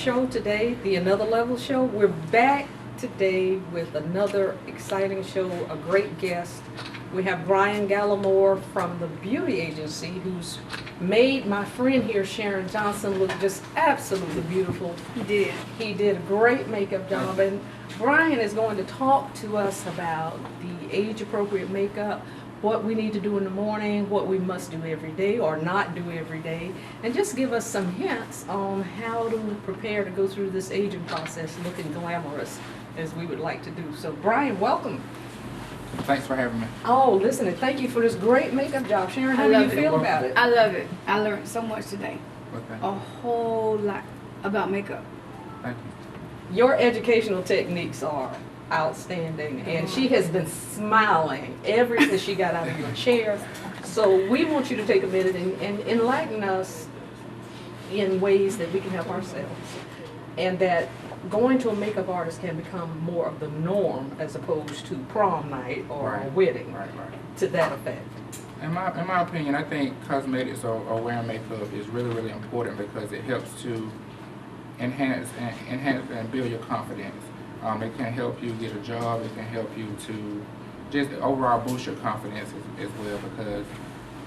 show today, the Another Level show. We're back today with another exciting show, a great guest. We have Brian Gallimore from the beauty agency who's made my friend here, Sharon Johnson, look just absolutely beautiful. He did. He did a great makeup job, and Brian is going to talk to us about the age-appropriate makeup, what we need to do in the morning, what we must do every day or not do every day, and just give us some hints on how to prepare to go through this aging process looking glamorous as we would like to do. So Brian, welcome. Thanks for having me. Oh, listen, and thank you for this great makeup job. Sharon, how do you feel about it? I love it. I learned so much today. Okay. A whole lot about makeup. Thank you. Your educational techniques are outstanding, and she has been smiling ever since she got out of your chair. So we want you to take a minute and enlighten us in ways that we can help ourselves, and that going to a makeup artist can become more of the norm as opposed to prom night or a wedding, Right. to that effect. In my opinion, I think cosmetics or wearing makeup is really, really important because it helps to enhance and build your confidence. It can help you get a job. It can help you to just overall boost your confidence as well, because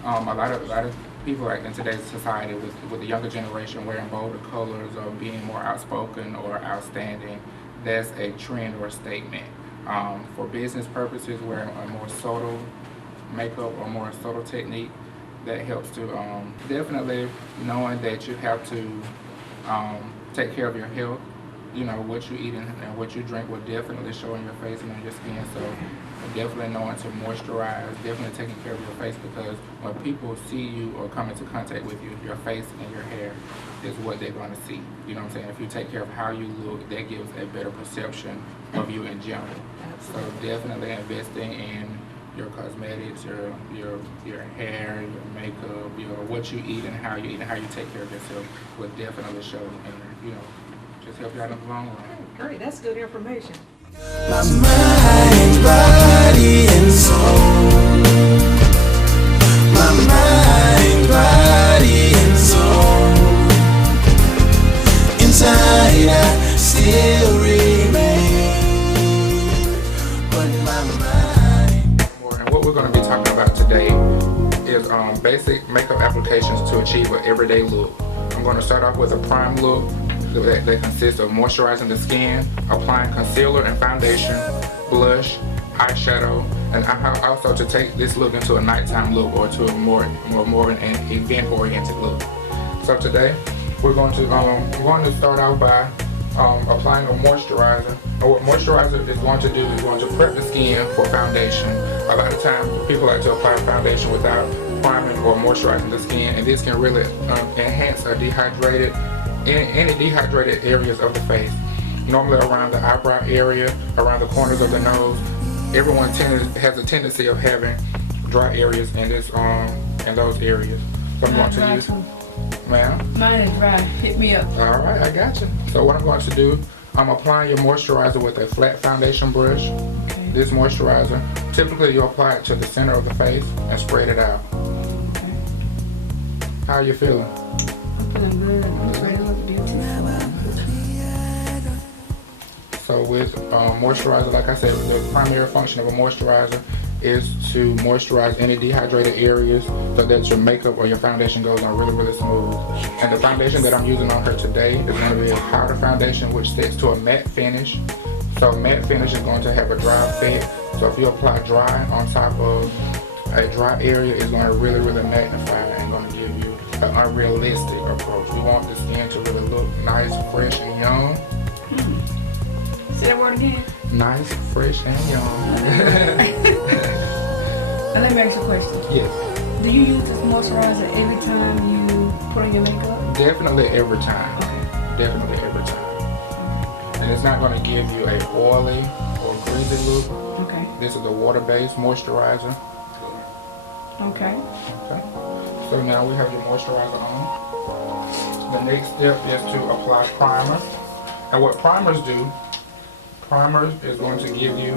a lot of people like in today's society with the younger generation wearing bolder colors or being more outspoken or outstanding, that's a trend or a statement. For business purposes, wearing a more subtle makeup or more subtle technique, that helps to definitely knowing that you have to take care of your health. You know, what you eat and what you drink will definitely show in your face and on your skin. So definitely knowing to moisturize, definitely taking care of your face, because when people see you or come into contact with you, your face and your hair is what they're going to see. You know what I'm saying? If you take care of how you look, that gives a better perception of you in general. So definitely investing in your cosmetics, your hair, your makeup, what you eat and how you take care of yourself will definitely show, and just help you out in the long run. Great, that's good information. My mind, body, and soul. My mind, body, and soul. Inside I still remain, but my mind. And what we're going to be talking about today is basic makeup applications to achieve an everyday look. I'm going to start off with a prime look that consists of moisturizing the skin, applying concealer and foundation, blush, eyeshadow, and also to take this look into a nighttime look or to a more of an event-oriented look. So today we're going to start out by applying a moisturizer. And what moisturizer is going to do is going to prep the skin for foundation. A lot of times people like to apply foundation without priming or moisturizing the skin, and this can really enhance a any dehydrated areas of the face. Normally around the eyebrow area, around the corners of the nose, everyone has a tendency of having dry areas in those areas. So I'm going to use, ma'am? Mine is dry. Hit me up. All right, I got you. So what I'm going to do, I'm applying your moisturizer with a flat foundation brush. Okay. This moisturizer, typically you apply it to the center of the face and spread it out. Okay. How are you feeling? I'm feeling good. I'm ready to look beautiful. So with moisturizer, like I said, the primary function of a moisturizer is to moisturize any dehydrated areas so that your makeup or your foundation goes on really, really smooth. And the foundation that I'm using on her today is going to be a powder foundation which sets to a matte finish. So matte finish is going to have a dry effect. So if you apply dry on top of a dry area, it's going to really, really magnify and going to give you an unrealistic approach. We want the skin to really look nice, fresh, and young. Say that word again. Nice, fresh, and young. Now let me ask you a question. Yes, Do you use this moisturizer every time you put on your makeup? definitely every time. Okay. Definitely every time. And it's not going to give you a oily or greasy look. Okay. This is a water-based moisturizer. Okay. Okay. So now we have your moisturizer on. The next step is to apply primer. And what primers do, primer is going to give you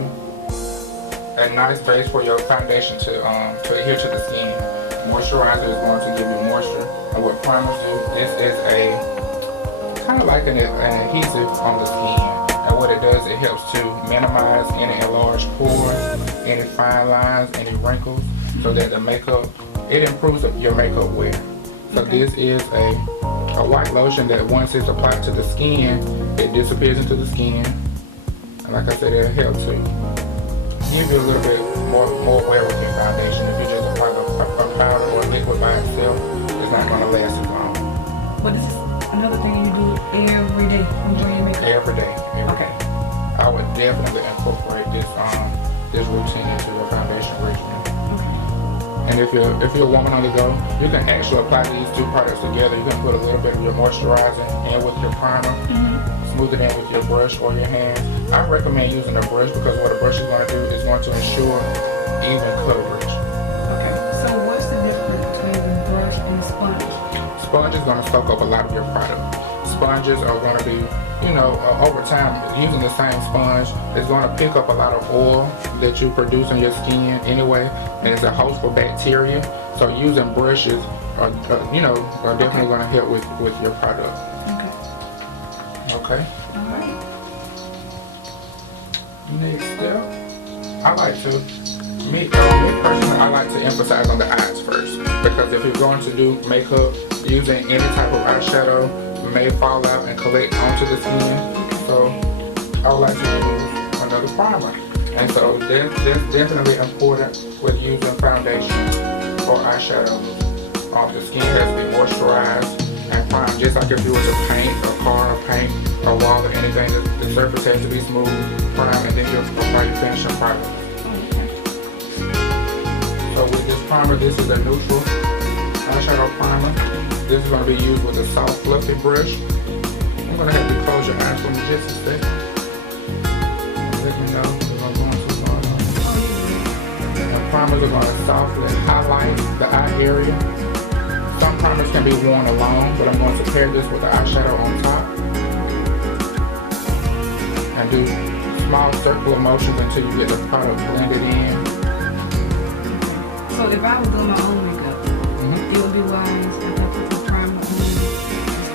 a nice base for your foundation to adhere to the skin. Moisturizer is going to give you moisture. And what primers do, this is a kind of like an adhesive on the skin. And what it does, it helps to minimize any enlarged pores, any fine lines, any wrinkles, so that the makeup, it improves your makeup wear. So this is a white lotion that once it's applied to the skin, it disappears into the skin. And like I said, it'll help to give you a little bit more wear with your foundation. If you just apply a powder or a liquid by itself, it's not going to last as long. But this is another thing you do every day when you're doing your makeup. Every day. Okay. I would definitely incorporate this routine into your foundation regimen. And if you're a woman on the go, you can actually apply these two products together. You can put a little bit of your moisturizing in with your primer, smooth it in with your brush or your hand. I recommend using a brush because what a brush is going to do is going to ensure even coverage. Okay. So what's the difference between the brush and the sponge? Sponge is going to soak up a lot of your product. Sponges are going to be, over time, using the same sponge, it's going to pick up a lot of oil that you produce on your skin anyway, and it's a host for bacteria. So using brushes are definitely going to help with your product. Okay. All right. Next step, me personally, I like to emphasize on the eyes first, because if you're going to do makeup using any type of eyeshadow, may fall out and collect onto the skin, so I would like to use another primer. And so that's definitely important with using foundation or eyeshadow. The skin has to be moisturized and primed, just like if you were to paint a car or paint a wall or anything, the surface has to be smooth, primed, and then you apply your finishing product. So with this primer, this is a neutral eyeshadow primer. This is going to be used with a soft, fluffy brush. I'm going to have you close your eyes for me just a second. Let me know if I'm going too far. And primers are going to softly highlight the eye area. Some primers can be worn alone, but I'm going to pair this with the eyeshadow on top. And do small circular motions until you get the product blended in. So if I was doing my own makeup, it would be wise if I put the primer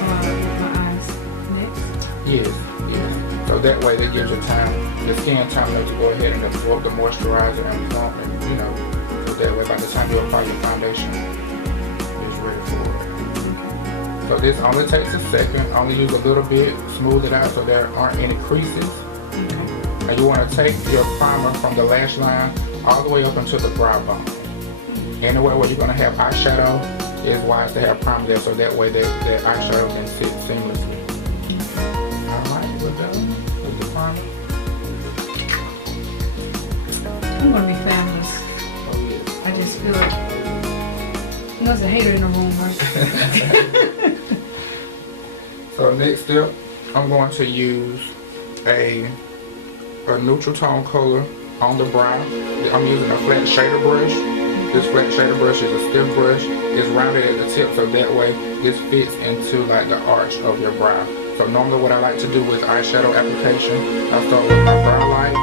on with my eyes next? Yes. So that way that gives you time, the skin time to go ahead and absorb the moisturizer and plump, and so that way by the time you apply your foundation, it's ready for it. So this only takes a second, only use a little bit, smooth it out so there aren't any creases. And you want to take your primer from the lash line all the way up into the brow bone. Anywhere where you're going to have eyeshadow, it's wise to have primer there so that way that eyeshadow can sit seamlessly. Alright, we're done with the primer. I'm going to be fabulous. Oh, yes. I just feel like there's a hater in the room, right? So next step, I'm going to use a neutral tone color on the brow. I'm using a flat shader brush. This flat shader brush is a stiff brush. It's rounded at the tip so that way this fits into like the arch of your brow. So normally what I like to do with eyeshadow application, I start with my brow light,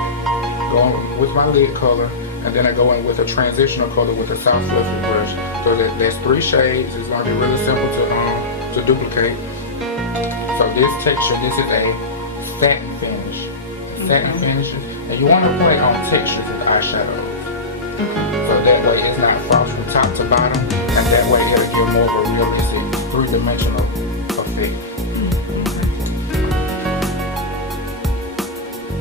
go on with my lid color, and then I go in with a transitional color with a soft fluffy brush. So there's 3 shades. It's going to be really simple to duplicate. So this texture, this is a satin finish. Satin finishes, and you want to play on textures with eyeshadow. So that way it's not false from top to bottom, and that way it'll give more of a realistic 3-dimensional effect.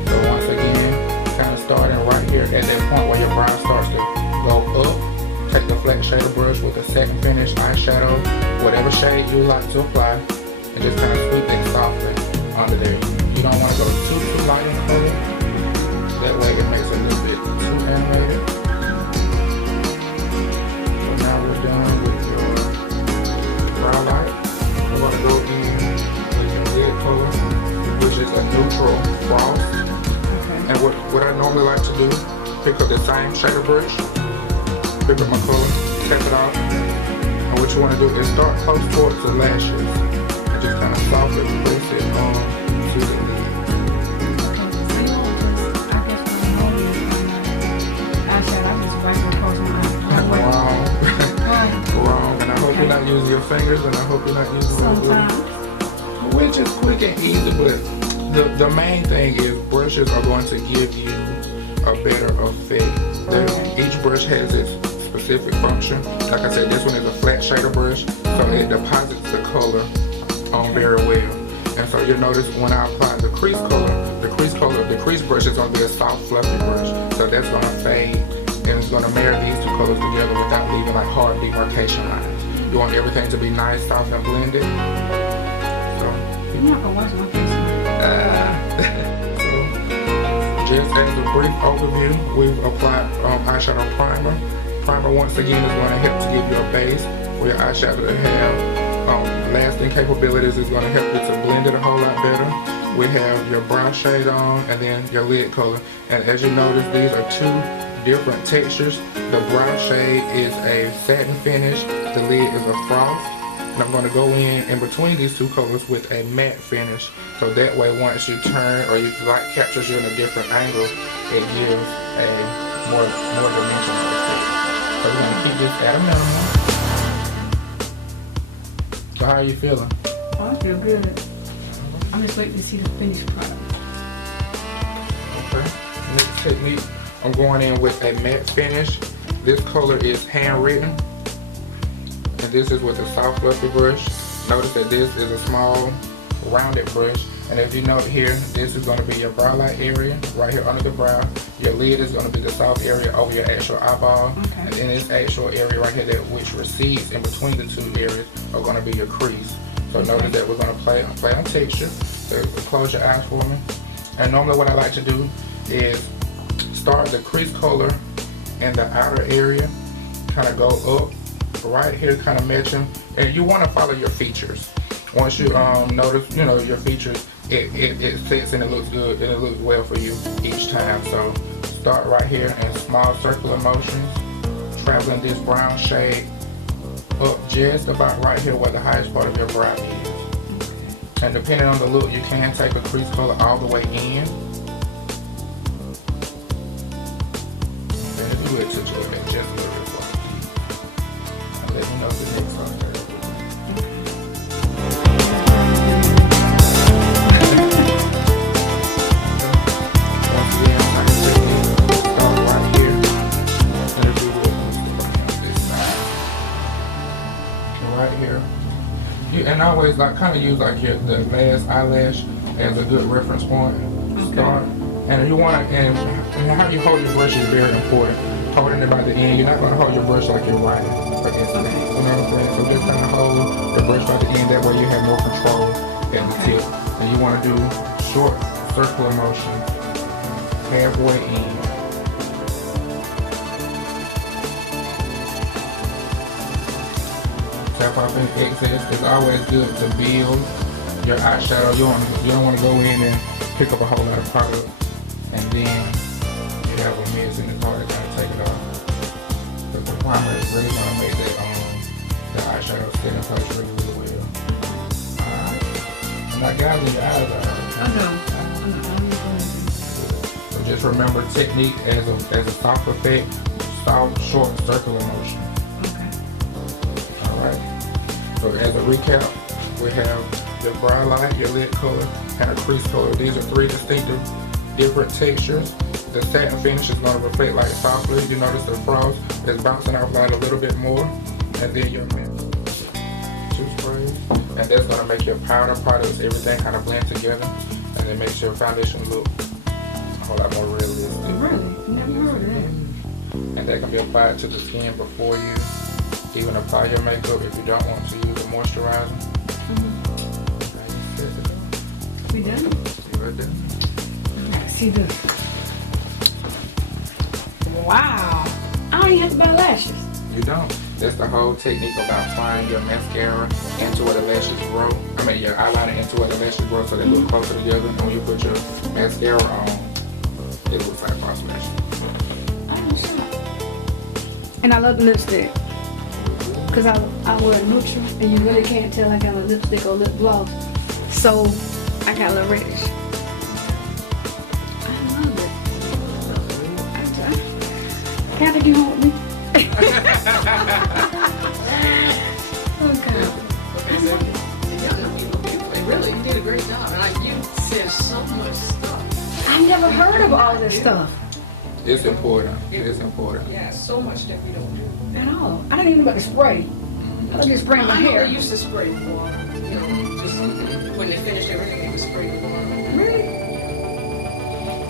So once again, kind of starting right here at that point where your brow starts to go up, take the flat shader brush with a satin finish eyeshadow, whatever shade you like to apply, and just kind of sweep it softly under there. You don't want to go too light in color. That way it makes it a little bit too animated. So now we're done with your brow light. We're going to go in with your lid color, which is a neutral frost. And what I normally like to do, pick up the same shader brush, pick up my color, tap it off. And what you want to do is start close towards the lashes and just kind of softly place it on to the lid. Wrong. And I hope you're not using your fingers, and I hope you're not using your Sometimes. When it's just quick and easy, but the main thing is brushes are going to give you a better effect. Each brush has its specific function. Like I said, this one is a flat shader brush, so it deposits the color on very well. And so you'll notice when I apply the crease brush is going to be a soft, fluffy brush. So that's going to fade, and it's going to marry these two colors together without leaving like hard demarcation lines. You want everything to be nice, soft, and blended. So, I'm not gonna wash my face. so just as a brief overview, we've applied eyeshadow primer. Primer once again is going to help to give you a base for your eyeshadow to have lasting capabilities. Is going to help you to blend it a whole lot better. We have your brown shade on and then your lid color. And as you notice, these are two different textures. The brown shade is a satin finish. The lid is a frost. And I'm going to go in between these two colors with a matte finish. So that way once you turn or your light captures you in a different angle, it gives a more dimensional effect. So we're going to keep this at a minimum. So how are you feeling? Oh, I feel good. I'm just waiting to see the finished product. Okay. Next technique, I'm going in with a matte finish. This color is handwritten. And this is with a soft fluffy brush. Notice that this is a small rounded brush. And if you note here, this is going to be your brow light area, right here under the brow. Your lid is going to be the soft area over your actual eyeball. Okay. And then this actual area right here that which recedes in between the two areas are going to be your crease. So notice that we're going to play on texture. So close your eyes for me. And normally what I like to do is start the crease color in the outer area, kind of go up right here, kind of matching. And you want to follow your features. Once you notice, your features, it fits and it looks good and it looks well for you each time. So start right here in small circular motions, traveling this brown shade up just about right here where the highest part of your brow is. And depending on the look, you can take a crease color all the way in. And if you would touch a little bit, just a little bit more. And let me know the next one. And always kind of use the last eyelash as a good reference point. Start. And you want to, and how you hold your brush is very important. Holding it by the end, you're not going to hold your brush like you're writing against the hand. You know what I'm saying? So just kind of hold the brush by the end, that way you have more control at the tip. And you want to do short circular motion halfway in. Tap off any excess. It's always good to build your eyeshadow. You don't want to go in and pick up a whole lot of product and then you have a miss and it's hard to kind of take it off. But the primer is really going to make the eyeshadow sit in place really, really well. Alright. And I got your eyes out. I know. So just remember technique as a soft effect, soft, short, circular motion. So as a recap, we have your brow light, your lid color, and a crease color. These are three distinctive different textures. The satin finish is going to reflect like softly. You notice the frost is bouncing off light a little bit more. And then your two sprays. And that's going to make your powder products, everything kind of blend together. And it makes your foundation look a whole lot more realistic. Really? Never heard of that. And that can be applied to the skin before you even apply your makeup if you don't want to use a moisturizer. We done? We're done. See this. Wow. I don't even have to buy lashes. You don't. That's the whole technique about applying your mascara into where the lashes grow. Your eyeliner into where the lashes grow so they look closer together. And when you put your mascara on, it looks like false lashes. I'm shocked. And I love the lipstick. Because I wear neutral and you really can't tell I got a lipstick or lip gloss. So I got a little reddish. I love it. Can't take you home with me? Okay, so, really, you did a never heard of all this stuff It's important. It's important. Yeah, so much that we don't do. at all. I didn't even know about the spray. I was just spraying my I know hair. they used to spray with water, you know, just when they finished everything, they would spray with water.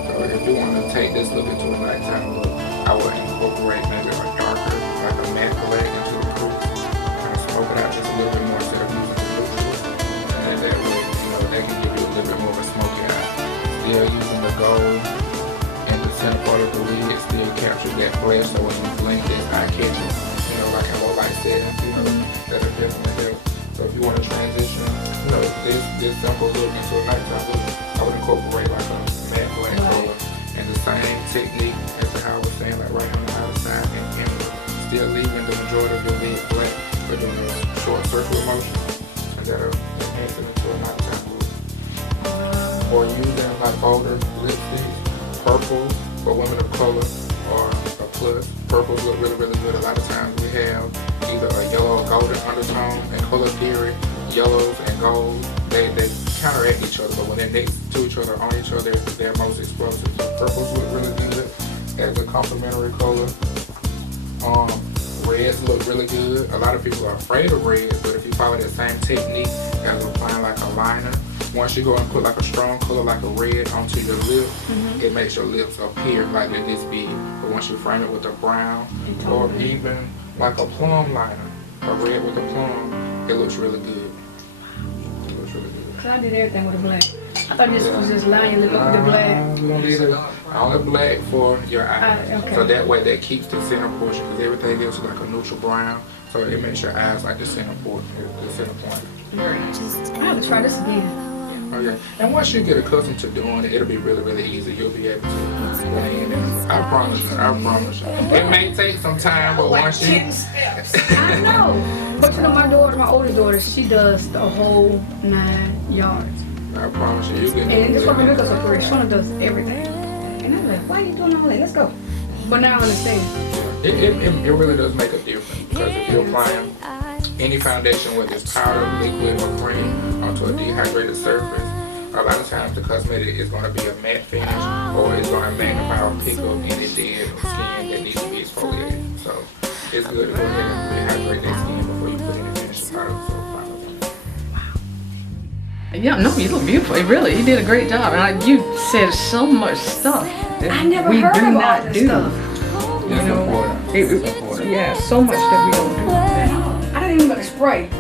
So if you want to take this look into a nighttime look, I would incorporate maybe a darker, like a matte black into the crease. Kind of smoke it out just a little bit more instead of using the neutral. And then that way, you know, that can give you a little bit more of a smoky eye. Still using the gold in the center part of the lid, still capture that flash so when you blink this eye catching, you know, like a low light setting, you know, that'll definitely help. So if you want to transition, you know, this simple look into a nighttime look, I would incorporate like a matte black color and the same technique as to how I was saying, like right on the outside and inward, still leaving the majority of your lid black, but doing a short circular motion, and that'll enhance it into a nighttime look. Or using like bolder lipsticks, purple for women of color, or a plus. Purples look really, really good. A lot of times we have either a yellow or golden undertone. In color theory, yellows and golds, they counteract each other, but when they're next to each other, on each other, they're most explosive. So purples look really good as a complementary color. Reds look really good. A lot of people are afraid of reds, but if you follow that same technique as applying like a liner, once you go and put like a strong color like a red onto your lip, it makes your lips appear like they're this big. But once you frame it with a brown or even like a plum liner, a red with a plum, it looks really good. It looks really good. Cause I did everything with the black. I thought this was just lying with the black. You don't need it. Only black for your eyes. Okay. So that way that keeps the center portion, because everything else is like a neutral brown. So it makes your eyes like the center portion, the center point. Very nice. I have to try this again. Okay. And once you get accustomed to doing it, it'll be really, really easy. You'll be able to blend it. I promise you. I promise you. It may take some time, but once you... I know. But you know, my daughter, my oldest daughter, she does the whole 9 yards. I promise you, you get And this one it. does so great. She does everything. And I'm like, why are you doing all that? Let's go. But now I understand. It really does make a difference, because if you're applying any foundation, whether it's powder, liquid, or cream, onto a dehydrated surface, a lot of times the cosmetic is going to be a matte finish, or it's going to magnify or pick up any dead skin that needs to be exfoliated. So it's good to go ahead and rehydrate that skin before you put any finishing powder. Yeah, no, you look beautiful. He did a great job. And you said so much stuff that I never we heard do of all not this do. stuff. It's important. It's important. Yeah, so much that we don't do. I didn't even know the spray. I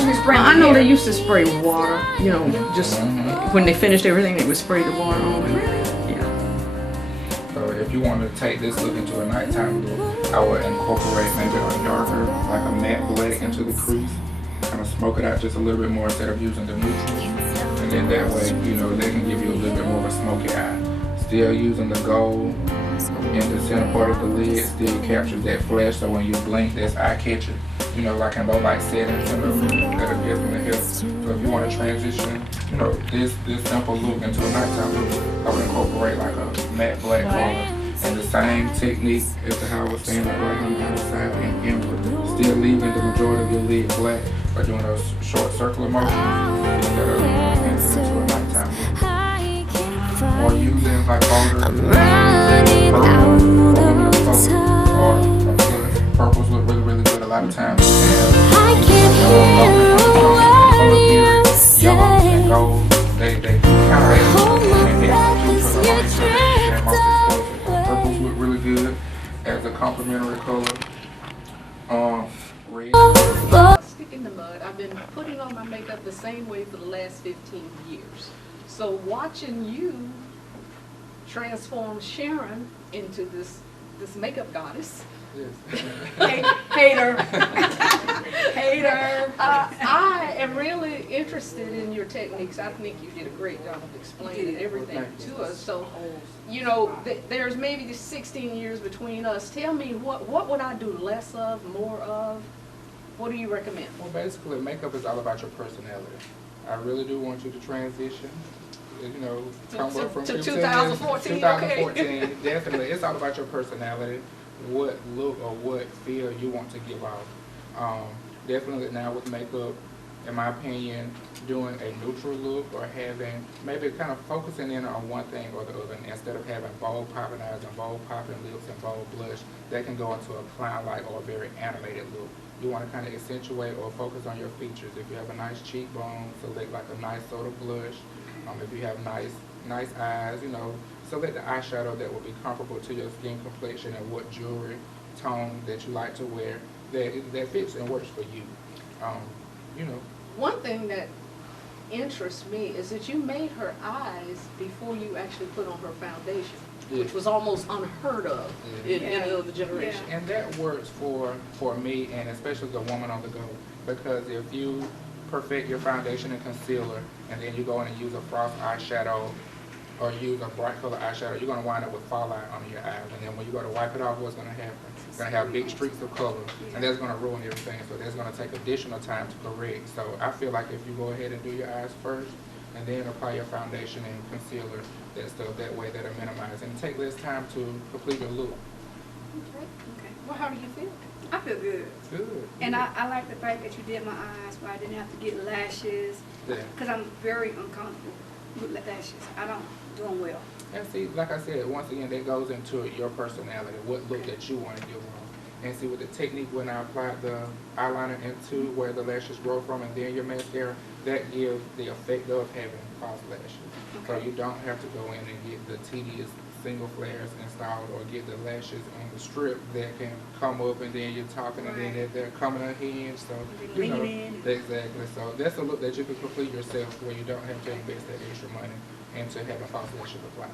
just sprayed I my know hair. they used to spray with water, you know, just when they finished everything, they would spray the water on it. Yeah. So if you want to take this look into a nighttime look, I would incorporate maybe a darker, like a matte black into the crease. Kind of smoke it out just a little bit more instead of using the neutral. And then that way, you know, they can give you a little bit more of a smoky eye. Still using the gold in the center part of the lid, still captures that flash, so when you blink, that's eye catching. You know, like in low light settings, you know, that'll definitely help. So if you want to transition, you know, this simple look into a nighttime look, I would incorporate like a matte black color. And the same technique as to how I was saying, like right on the outside and inward. Still leaving the majority of your lid black by doing those short circular motions. That'll enhance it into a nighttime look. Or using like bolder, purples look really, really good. A lot of times we have yellow and gold. They counteract each other and enhance each other on each other. They're most explosive. Purples look really good as a complementary color. Red. Stick in the mud. I've been putting on my makeup the same way for the last 15 years. So watching you transform Sharon into this makeup goddess. Yes. Hater. Hater. I am really interested in your techniques. I think you did a great job of explaining everything to us. So, you know, there's maybe the 16 years between us. Tell me, what would I do less of, more of? What do you recommend? Well, basically, makeup is all about your personality. I really do want you to transition. You know, come up from to 15 2014, 2014, definitely. It's all about your personality, what look or what feel you want to give off. Definitely now with makeup, in my opinion, doing a neutral look or having, maybe kind of focusing in on one thing or the other, and instead of having bold popping eyes and bold popping lips and bold blush, that can go into a clown-like or a very animated look. You want to kind of accentuate or focus on your features. If you have a nice cheekbone, select like a nice sort of blush. If you have nice eyes, select the eyeshadow that will be comparable to your skin complexion and what jewelry tone that you like to wear that fits and works for you. One thing that interests me is that you made her eyes before you actually put on her foundation, which was almost unheard of in the other generation. And that works for me, and especially the woman on the go, because if you perfect your foundation and concealer, and then you go in and use a frost eyeshadow or use a bright color eyeshadow, you're going to wind up with fallout under your eyes. And then when you go to wipe it off, what's going to happen? It's going to have big streaks of color, and that's going to ruin everything. So that's going to take additional time to correct. So I feel like if you go ahead and do your eyes first, and then apply your foundation and concealer, that way that'll minimize and take less time to complete your look. Okay. Well, how do you feel? I feel good. Good. And I like the fact that you did my eyes where I didn't have to get lashes, Yeah. because I'm very uncomfortable with lashes. I don't do them well. And see, like I said, once again, that goes into your personality, what look that you want to give on. And see, with the technique when I applied the eyeliner into where the lashes grow from and then your mascara, that gives the effect of having false lashes. So you don't have to go in and get the tedious single flares installed or get the lashes on the strip that can come up and then you're talking and then they're coming unhinged. So, exactly. So that's a look that you can complete yourself where you don't have to invest that extra money into having false lashes applied.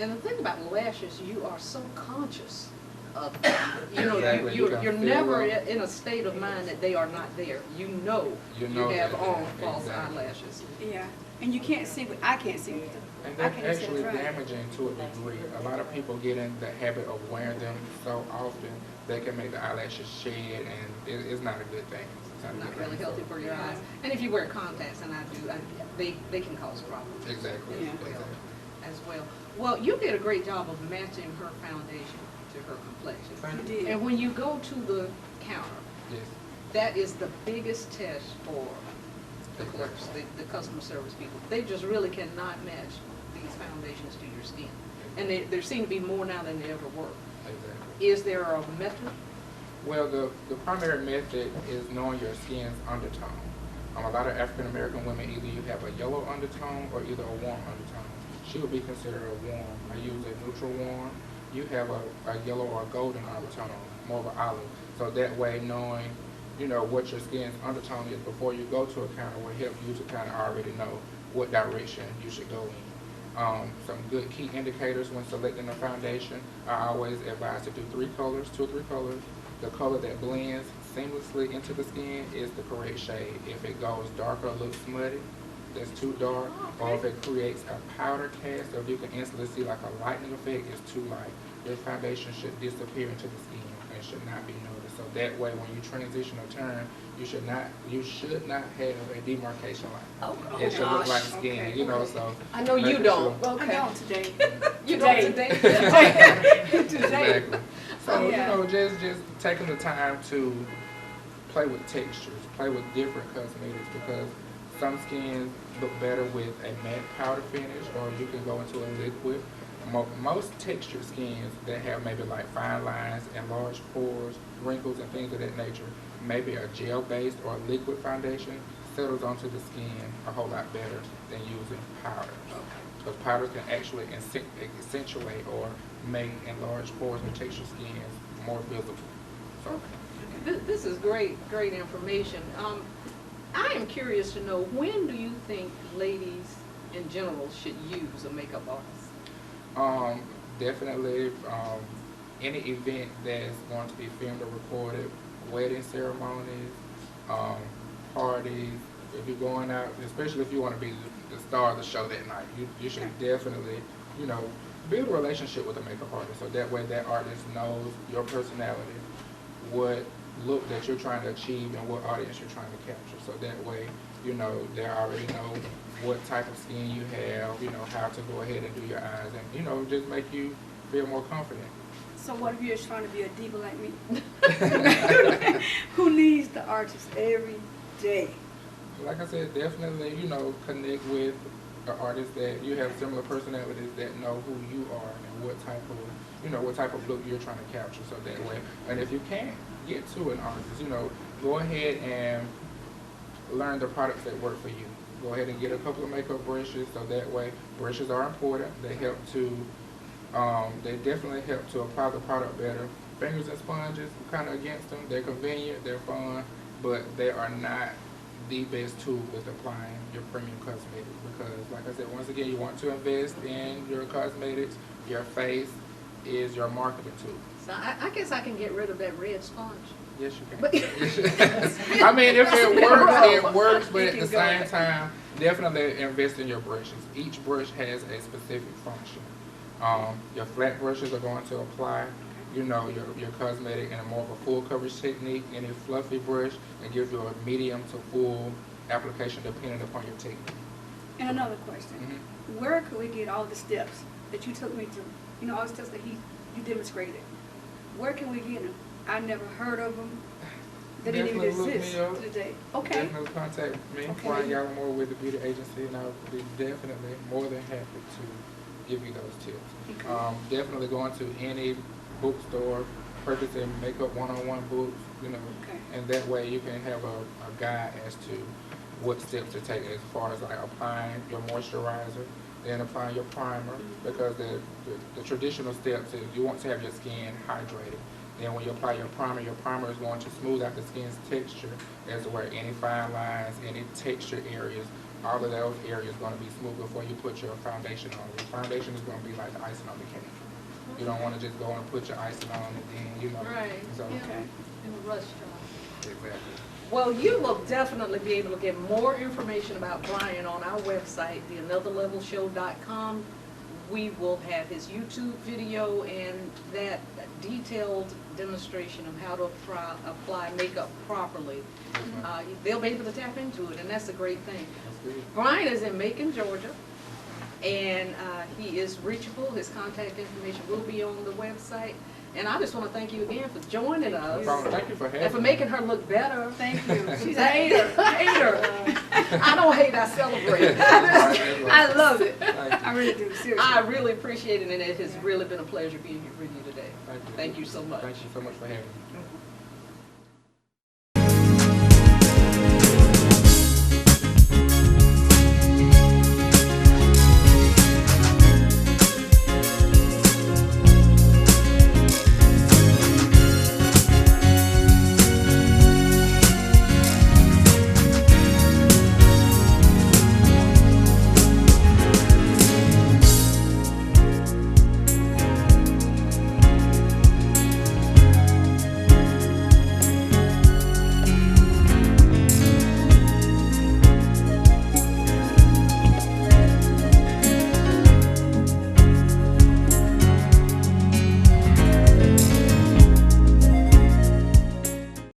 And the thing about lashes, you are so conscious of them. Exactly. You You're can never feel them. in a state of mind that they are not there. You know you have that, on yeah, false exactly. eyelashes. Yeah. And you can't see I can't see with them. And I that's can't see actually it right. damaging to a degree. A lot of people get in the habit of wearing them so often they can make the eyelashes shed, and it's not a good thing. It's not, a Not good really thing. healthy for your eyes. And if you wear contacts, and I do, they can cause problems. Exactly. Yeah. As well. Well, you did a great job of matching her foundation to her complexion. Thank You you. did. And when you go to the counter, Yes. that is the biggest test for the clerks, the customer service people. They just really cannot match these foundations to your skin. And there seem to be more now than there ever were. Exactly. Is there a method? Well, the primary method is knowing your skin's undertone. A lot of African American women, either you have a yellow undertone or either a warm undertone. She would be considered a warm. I use a neutral warm. You have a yellow or a golden undertone, more of an olive. So that way, knowing what your skin's undertone is before you go to a counter will help you to kind of already know what direction you should go in. Some good key indicators when selecting a foundation, I always advise to do 2 or 3 colors. The color that blends seamlessly into the skin is the correct shade. If it goes darker or looks smutty, that's too dark. Or if it creates a powder cast, or if you can instantly see like a lightning effect, it's too light. Your foundation should disappear into the skin and should not be noticed. So that way, when you transition or turn, you should not have a demarcation line. Oh, It should look gosh. like skin, so. I know you making don't. sure- I Okay. don't today. You don't today? Exactly. So, Yeah. just taking the time to play with textures, play with different cosmetics, because some skins look better with a matte powder finish, or you can go into a liquid. Most textured skins that have maybe like fine lines and large pores, wrinkles, and things of that nature, maybe a gel-based or a liquid foundation settles onto the skin a whole lot better than using powder. Because powders can actually accentuate or make enlarged pores and textured skins more visible. So, This is great information. I am curious to know, when do you think ladies in general should use a makeup artist? Definitely any event that's going to be filmed or recorded, wedding ceremonies, parties. If you're going out, especially if you want to be the star of the show that night, you should definitely, build a relationship with a makeup artist. So that way that artist knows your personality, what look that you're trying to achieve, and what audience you're trying to capture. So that way, they already know what type of skin you have, how to go ahead and do your eyes, and, just make you feel more confident. So what if you're trying to be a diva like me? Who needs the artist every day? like I said, definitely, you know, connect with the artists that you have similar personalities that know who you are and what type of, you know, what type of look you're trying to capture. So that way, and if you can't get to an artist, you know, go ahead and learn the products that work for you. Go ahead and get a couple of makeup brushes. So that way, brushes are important. They help to, they definitely help to apply the product better. Fingers and sponges, I'm kind of against them. They're convenient, they're fun, but they are not the best tool with applying your premium cosmetics because, like I said, once again, you want to invest in your cosmetics. Your face is your marketing tool. So I guess I can get rid of that red sponge. Yes, you can. But- I mean, if it works, it works, but You at the can go same ahead. time, definitely invest in your brushes. Each brush has a specific function. Your flat brushes are going to apply, you know, your cosmetic in a more of a full coverage technique. Any fluffy brush and give you a medium to full application depending upon your technique. And another question, Mhm. where could we get all the steps that you took me through? You know, all the steps that you demonstrated. Where can we get them? I never heard of them. They didn't even Definitely look exist me up. to the day. Okay. Definitely contact me, Okay. Brian Gallimore with the beauty agency, and I'll be definitely more than happy to give you those tips. Okay. Definitely going to any bookstore, purchasing makeup one-on-one books, you know, Okay. and that way you can have a guide as to what steps to take as far as like applying your moisturizer, then applying your primer, because the traditional steps is you want to have your skin hydrated. Then when you apply your primer is going to smooth out the skin's texture as to where any fine lines, any texture areas, all of those areas going to be smooth before you put your foundation on. Your foundation is going to be like the icing on the cake. You don't want to just go and put your icing on and then, you know. Right. So, Okay. In a rush job. exactly. Well, you will definitely be able to get more information about Brian on our website, theanotherlevelshow.com. We will have his YouTube video and that detailed demonstration of how to apply makeup properly. Yes, ma'am. They'll be able to tap into it, and that's a great thing. That's good. Brian is in Macon, Georgia, and he is reachable. His contact information will be on the website. And I just want to thank you again for joining No us problem. Thank you for having me. and for making her look better. Thank you. She's a hater. I don't hate, I celebrate. I love it. Thank you. I really do. Seriously. I really appreciate it, and it has really been a pleasure being here with you today. Thank you. Thank you so much. Thank you so much for having me.